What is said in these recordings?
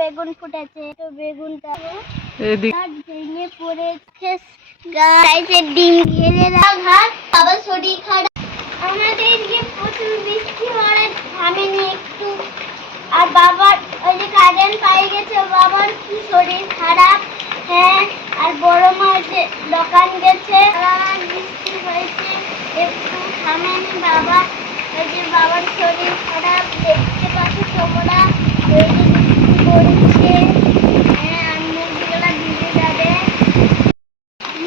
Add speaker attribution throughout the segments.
Speaker 1: বেগুন ফুটেছে তো বেগুনটা ভেঙে পড়েছে। গাছে ডিম ঘিরে ঘাট আবার শরীর খারাপ। আমাদের এদিকে প্রচুর বৃষ্টি থামেনি একটু আর বাবার ওই যে কারেন্ট পাই গেছে বাবার কি শরীর খারাপ? হ্যাঁ আর বড় মা যে দোকান গেছে বৃষ্টি হয়েছে। একটু থামেনি বাবা। ওই যে বাবার শরীর খারাপ দেখতে পাচ্ছি তোমরা ওই যে বৃষ্টি পড়ছে হ্যাঁ আর মুরগিগুলো ভিজে যাবে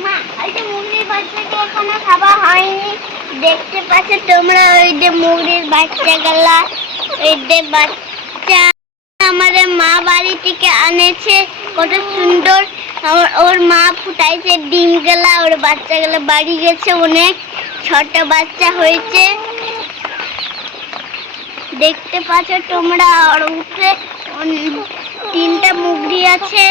Speaker 1: মা ওই যে মুরগির বাচ্চাকে এখনও খাওয়া হয়নি দেখতে পাচ্ছ তোমরা ওই যে মুরগির বাচ্চাগুলা ওই যে বাচ্চা আমাদের মা বাড়ি থেকে আনেছে, কত সুন্দর। আমার ওর মা ফুটাইছে ডিমগুলা ওর বাচ্চাগুলো বাড়ি গেছে অনেক, ছোট বাচ্চা হয়েছে। দেখতে পাচ্ছ তোমরা, আর উপরে তিনটা মুগরি আছে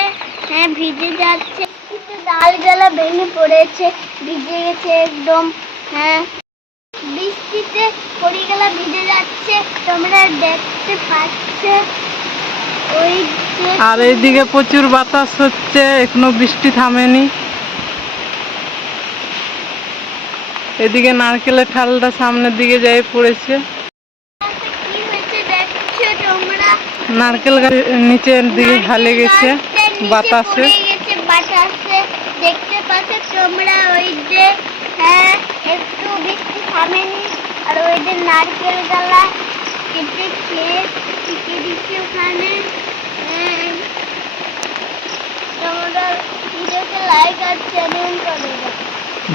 Speaker 1: হ্যাঁ ভিজে যাচ্ছে। কিন্তু ডালগুলা ভেঙে পড়েছে, ভিজে গেছে একদম হ্যাঁ। বৃষ্টিতে খড়িগুলা ভিজে যাচ্ছে তোমরা দেখতে পাচ্ছ ওই
Speaker 2: আর এইদিকে প্রচুর বাতাস হচ্ছে এখনও বৃষ্টি থামেনি। এদিকে নারকেলের ঠালটা সামনের দিকে যাই পড়েছে। নারকেল নিচের দিকে ঢালে গেছে বাতাসে।
Speaker 1: বাতাসে। দেখতে পাচ্ছ তোমরা ওই যে হ্যাঁ একটু বৃষ্টি থামেনি আর ওই যে নারকেল গালা কেটে খেয়ে টিকে দিচ্ছে ওখানে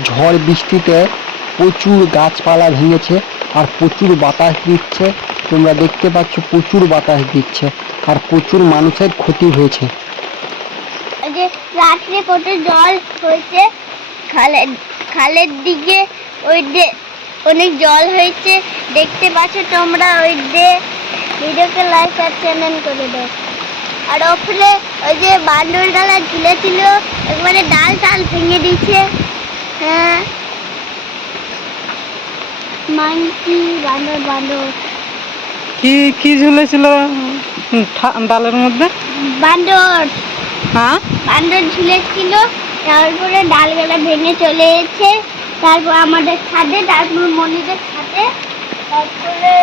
Speaker 3: ঝড় বৃষ্টিতে প্রচুর গাছপালা ভেঙেছে আর প্রচুর বাতাস দিচ্ছে। তোমরা দেখতে পাচ্ছ প্রচুর বাতাস দিচ্ছে আর প্রচুর মানুষের ক্ষতি হয়েছে।
Speaker 1: যে রাত্রে কত জল হয়েছে। খালের খালের দিকে ওই যে অনেক জল হয়েছে। দেখতে পাচ্ছ তোমরা ওই যে ভিডিওকে লাইক আর চ্যানেল করে দাও। আর ওপরে ওই যে বান্দর গালা ঝুলেছিল একবারে ডাল টাল ভেঙে দিয়েছে। হ্যাঁ। মাংকি বান্দর বান্দর।
Speaker 2: কি কি ঝুলেছিল? ডালের মধ্যে?
Speaker 1: বান্দর।
Speaker 2: হ্যাঁ?
Speaker 1: বান্দর ঝুলেছিল তারপরে ডালগুলা ভেঙে চলে এসেছে। তারপর আমাদের ছাদে তারপর মনিদের ছাদে। তারপরে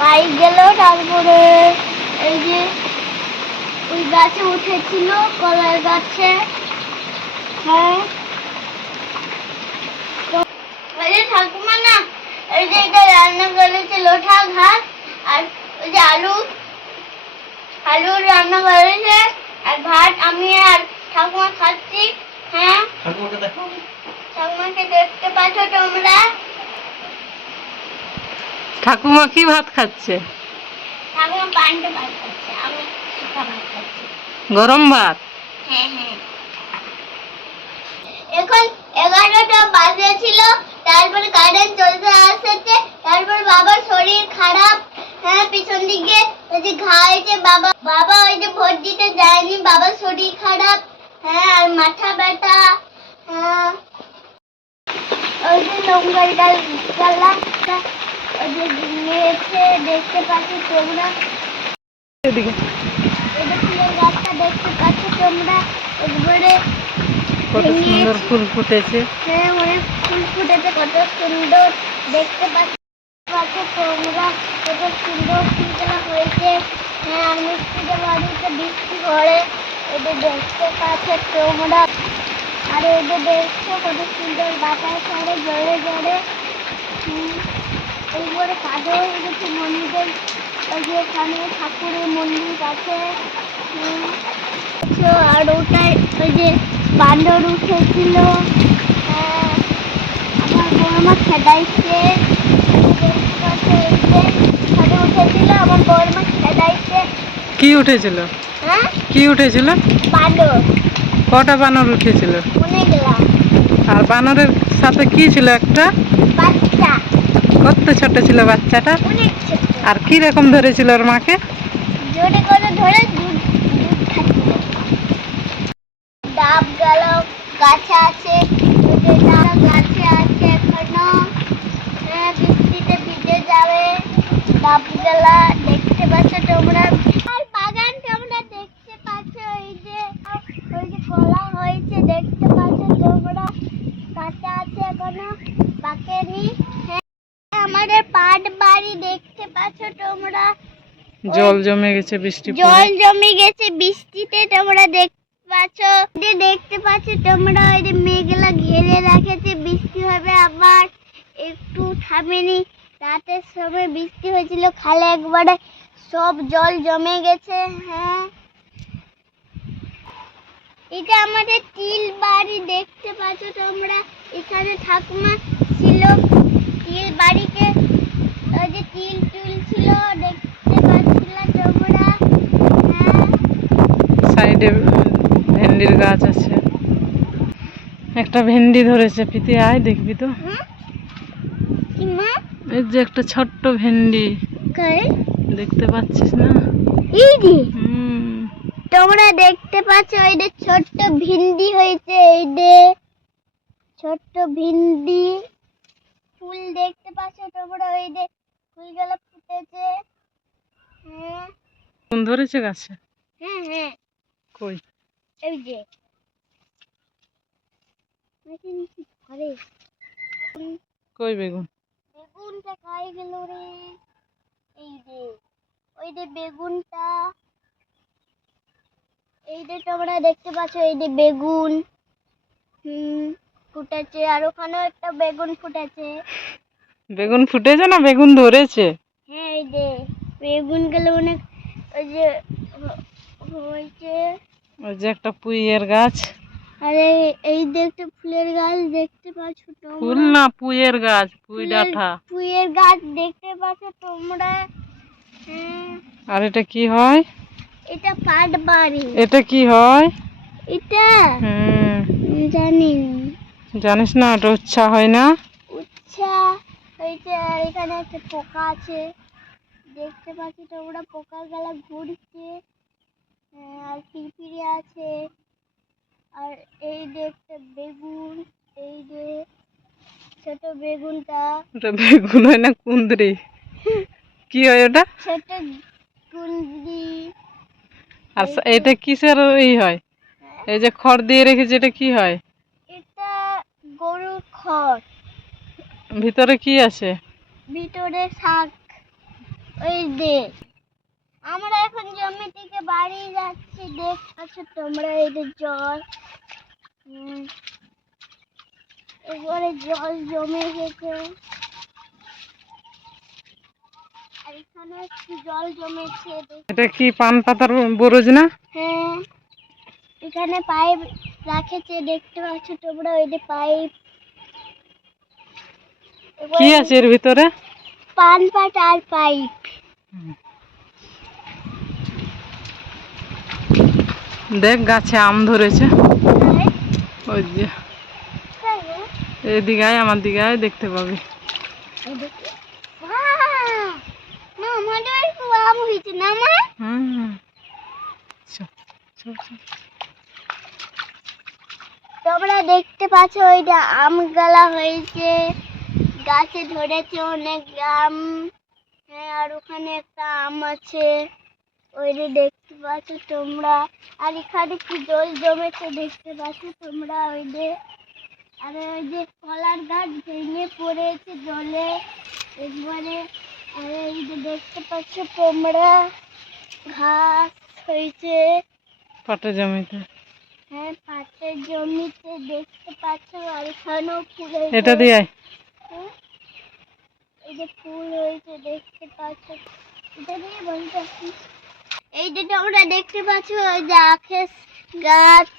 Speaker 1: পাই গেল, তারপরে এই যে ওই গাছে উঠেছিল, কলার গাছে। হ্যাঁ। ঠাকুমা না ওই যে এটা রান্না করেছে লোঠা ঘাট আর ওই যে আলু আলু রান্না করেছে, আর ভাত আমি আর ঠাকুমা খাচ্ছি। হ্যাঁ। ঠাকুমাকে দেখতে পাচ্ছ তোমরা?
Speaker 2: ঠাকুমা কি ভাত খাচ্ছে?
Speaker 1: ঠাকুমা পান্ডে ভাত খাচ্ছে আমি শুকা ভাত খাচ্ছি।
Speaker 2: গরম ভাত?
Speaker 1: হ্যাঁ হ্যাঁ। এখন এগারোটা বাজে ছিল তারপরে কারেন্ট চলতে আসছে তারপর বাবার শরীর খারাপ। হ্যাঁ পিছন দিকে ওই যে ঘা হয়েছে বাবা বাবা ওই যে ভোট দিতে যায়নি বাবার শরীর খারাপ। হ্যাঁ আর মাথা ব্যথা। হ্যাঁ ওই যে লঙ্কার ডাল ওই যে নিয়েছে দেখতে পাচ্ছি তোমরা।
Speaker 2: এদিকে।
Speaker 1: এটা ফুলের গাছটা দেখতে পাচ্ছ তোমরা। একবারে
Speaker 2: কত সুন্দর ফুল ফুটেছে।
Speaker 1: হ্যাঁ অনেক ফুল ফুটেছে কত সুন্দর। দেখতে পাচ্ছ তোমরা কত সুন্দর ফুলগুলো হয়েছে। হ্যাঁ মিষ্টিদের বাড়িতে বৃষ্টি পড়ে। এটা দেখতে পাচ্ছ তোমরা। আর এটা দেখছ কত সুন্দর বাতাস জোরে জোরে। হুম, এইবারে কাজও হয়ে গেছে মন্দিরের। ওই যে ওখানে ঠাকুরের মন্দির আছে। আর ওটাই ওই যে বান্দর উঠেছিল। হ্যাঁ, আমার বড় মা খেদাইছে। এই যে উঠেছিল আমার বড় মা খেদাইছে।
Speaker 2: কি উঠেছিল?
Speaker 1: হ্যাঁ?
Speaker 2: কি উঠেছিল?
Speaker 1: বান্দর।
Speaker 2: কটা বানর উঠেছিল? আর বানরের সাথে কি ছিল একটা? কত ছোট ছিল বাচ্চাটা? আর কি রকম ধরেছিল ওর মাকে?
Speaker 1: জোরে করে ধরে দুধ দুধ খাচ্ছিল ডাব গেল গাছে আছে ওই যে ডাব গাছে আছে এখনও। হ্যাঁ বৃষ্টিতে ভিজে যাবে। ডাব গেলা দেখতে পাচ্ছ তোমরা। আর বাগান তোমরা দেখতে
Speaker 2: জল জমে গেছে বৃষ্টি
Speaker 1: জল জমে গেছে বৃষ্টিতে তোমরা দেখতে পাচ্ছ। যে দেখতে পাচ্ছ তোমরা ওই যে মেঘলা ঘিরে রেখেছে বৃষ্টি হবে আবার। একটু থামেনি রাতের সময় বৃষ্টি হয়েছিল খালে একবারে সব জল জমে গেছে হ্যাঁ। এটা আমাদের তিল বাড়ি দেখতে পাচ্ছ তোমরা। এখানে ঠাকুমা ছিল তিল বাড়িকে যে তিল টুল ছিল দেখতে পাচ্ছিলা তোমরা। হ্যাঁ।
Speaker 2: সাইডে ভেন্ডির গাছ আছে। একটা ভেন্ডি ধরেছে পিতে আয় দেখবি তো। এই যে একটা ছোট্ট ভেন্ডি।
Speaker 1: কই?
Speaker 2: দেখতে পাচ্ছিস না?
Speaker 1: এই যে তোমরা দেখতে পাচ্ছ এই যে ছোট্ট ভিন্ডি হয়েছে এই যে ছোট্ট ভিন্ডি। ফুল দেখতে পাচ্ছ তোমরা ওই যে ফুলগুলো ফুটেছে। হ্যাঁ।
Speaker 2: কোন ধরেছে গাছে?
Speaker 1: হ্যাঁ হ্যাঁ।
Speaker 2: কই?
Speaker 1: এই যে। মেশিন কি করে।
Speaker 2: কই বেগুন?
Speaker 1: বেগুনটা খাই গেল রে? এই যে ওই যে বেগুনটা। এই যে তোমরা দেখতে পাচ্ছ এই যে বেগুন। হুম ফুটেছে আর ওখানেও একটা বেগুন ফুটেছে।
Speaker 2: বেগুন ফুটেছে না বেগুন ধরেছে?
Speaker 1: হ্যাঁ এই যে বেগুনগুলো অনেক ওই যে হয়েছে।
Speaker 2: ওই যে একটা পুইয়ের গাছ।
Speaker 1: আর এই- দেখতে ফুলের গাছ দেখতে পাচ্ছ
Speaker 2: ফুল না পুইয়ের গাছ পুই
Speaker 1: গাছ দেখতে পাচ্ছ তোমরা? হ্যাঁ।
Speaker 2: আর এটা কি হয়?
Speaker 1: এটা পাট বাড়ি।
Speaker 2: এটা কি হয়?
Speaker 1: এটা?
Speaker 2: হুম।
Speaker 1: জানি।
Speaker 2: জানিস না এটা উচ্ছা হয় না?
Speaker 1: উচ্ছা। হয়েছে আর এখানে একটা পোকা আছে। দেখতে পাচ্ছি তোমরা পোকার গলা ঘুরছে। আর পিঁপড়ে আছে। আর এই যে একটা বেগুন এই যে ছোট বেগুনটা।
Speaker 2: ওটা বেগুন হয় না কুন্দ্রি কি হয় ওটা?
Speaker 1: ছোট কুন্দি
Speaker 2: আর এটা কিসের ই হয়। এই যে খড় দিয়ে রেখেছে এটা কি হয়?
Speaker 1: এটা গরুর খড়।
Speaker 2: ভিতরে কি আছে?
Speaker 1: ভিতরে শাক ওই দে আমরা এখন জমি থেকে বাড়ি যাচ্ছি দেখছ তোমরা এই যে জল এবারে জল জমে গেছে। আর এখানে জল জমেছে
Speaker 2: এটা কি পান পাতার বরজ না?
Speaker 1: হ্যাঁ এখানে পাইপ রাখেছে দেখতে পাচ্ছ তোমরা ওই যে পাইপ
Speaker 2: কি আছে এর ভিতরে?
Speaker 1: পান পাট আর পাইপ।
Speaker 2: দেখ গাছে আম ধরেছে। ওই যে। এদিকে আয় আমার দিকে দেখতে পাবি।
Speaker 1: না আমাদের বাড়ি খুব আম হয়েছে না মা?
Speaker 2: হুম। চল, চল, চল।
Speaker 1: তোমরা দেখতে পাচ্ছ ওইটা আম গালা হয়েছে। গাছে ধরেছে অনেক আম। হ্যাঁ আর ওখানে একটা আম আছে। ওই যে দেখতে পাচ্ছ তোমরা। আর এখানে কি জল জমেছে দেখতে পাচ্ছ তোমরা ওই যে। আর ওই যে কলার গাছ ভেঙে পড়েছে জলে একবারে। আর এই যে দেখতে পাচ্ছ তোমরা ঘাস হয়েছে।
Speaker 2: পাটে জমিতে।
Speaker 1: হ্যাঁ পাটের জমিতে দেখতে পাচ্ছ আর এখানেও ফুল।
Speaker 2: এটা দিয়ে?
Speaker 1: এই যে ফুল হয়েছে দেখতে পাচ্ছ? এটা দিয়ে বলতে এই যে তোমরা দেখতে পাচ্ছ ওই যে আখের গাছ।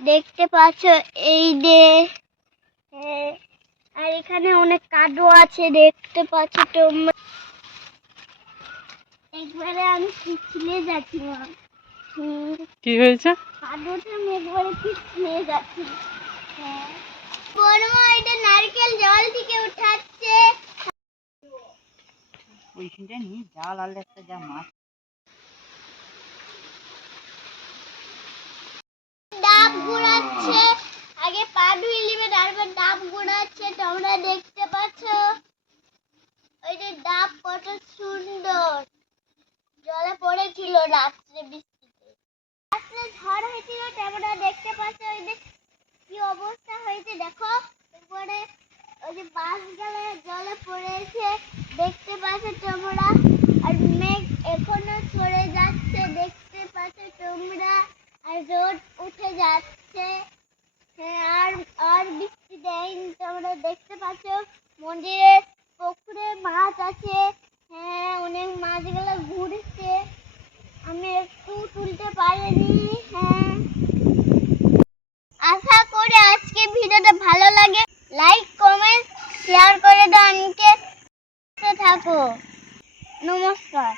Speaker 1: দেখতে পাচ্ছ এই যে হ্যাঁ, আর এখানে অনেক কাদো আছে দেখতে পাচ্ছ তোমরা। একবারে আমি পিছলে যাচ্ছিলাম।
Speaker 2: কি হয়েছে?
Speaker 1: কাদুটা আমি একবারে পিছলে যাচ্ছি। হ্যাঁ। বড়মা এটা নারকেল জল থেকে উঠাচ্ছে। ডাব গুড়াচ্ছে। আগে পা ধুয়ে নিবে তারপর ডাব গুড়াচ্ছে তোমরা দেখতে পাচ্ছ। ওই যে ডাব কত সুন্দর। জলে পড়েছিল রাত্রে বৃষ্টিতে। রাত্রে ঝড় হয়েছিল তোমরা দেখতে পাচ্ছ। ওই যে কি অবস্থা হয়েছে দেখো? এরপরে ওই যে বাস গেলে জলে পড়েছে দেখতে পাচ্ছে তোমরা। আর মেঘ এখনও সরে যাচ্ছে, দেখতে পাচ্ছে তোমরা। আর রোদ উঠে যাচ্ছে। হ্যাঁ, আর আর বৃষ্টি দেয়নি তোমরা দেখতে পাচ্ছ মন্দিরের পুকুরে মাছ আছে। হ্যাঁ অনেক মাছগুলো ঘুরছে। আমি একটু তুলতে পারিনি হ্যাঁ। করে আজকে ভিডিওটা ভালো লাগে লাইক কমেন্ট শেয়ার করে দাও থাকো। নমস্কার।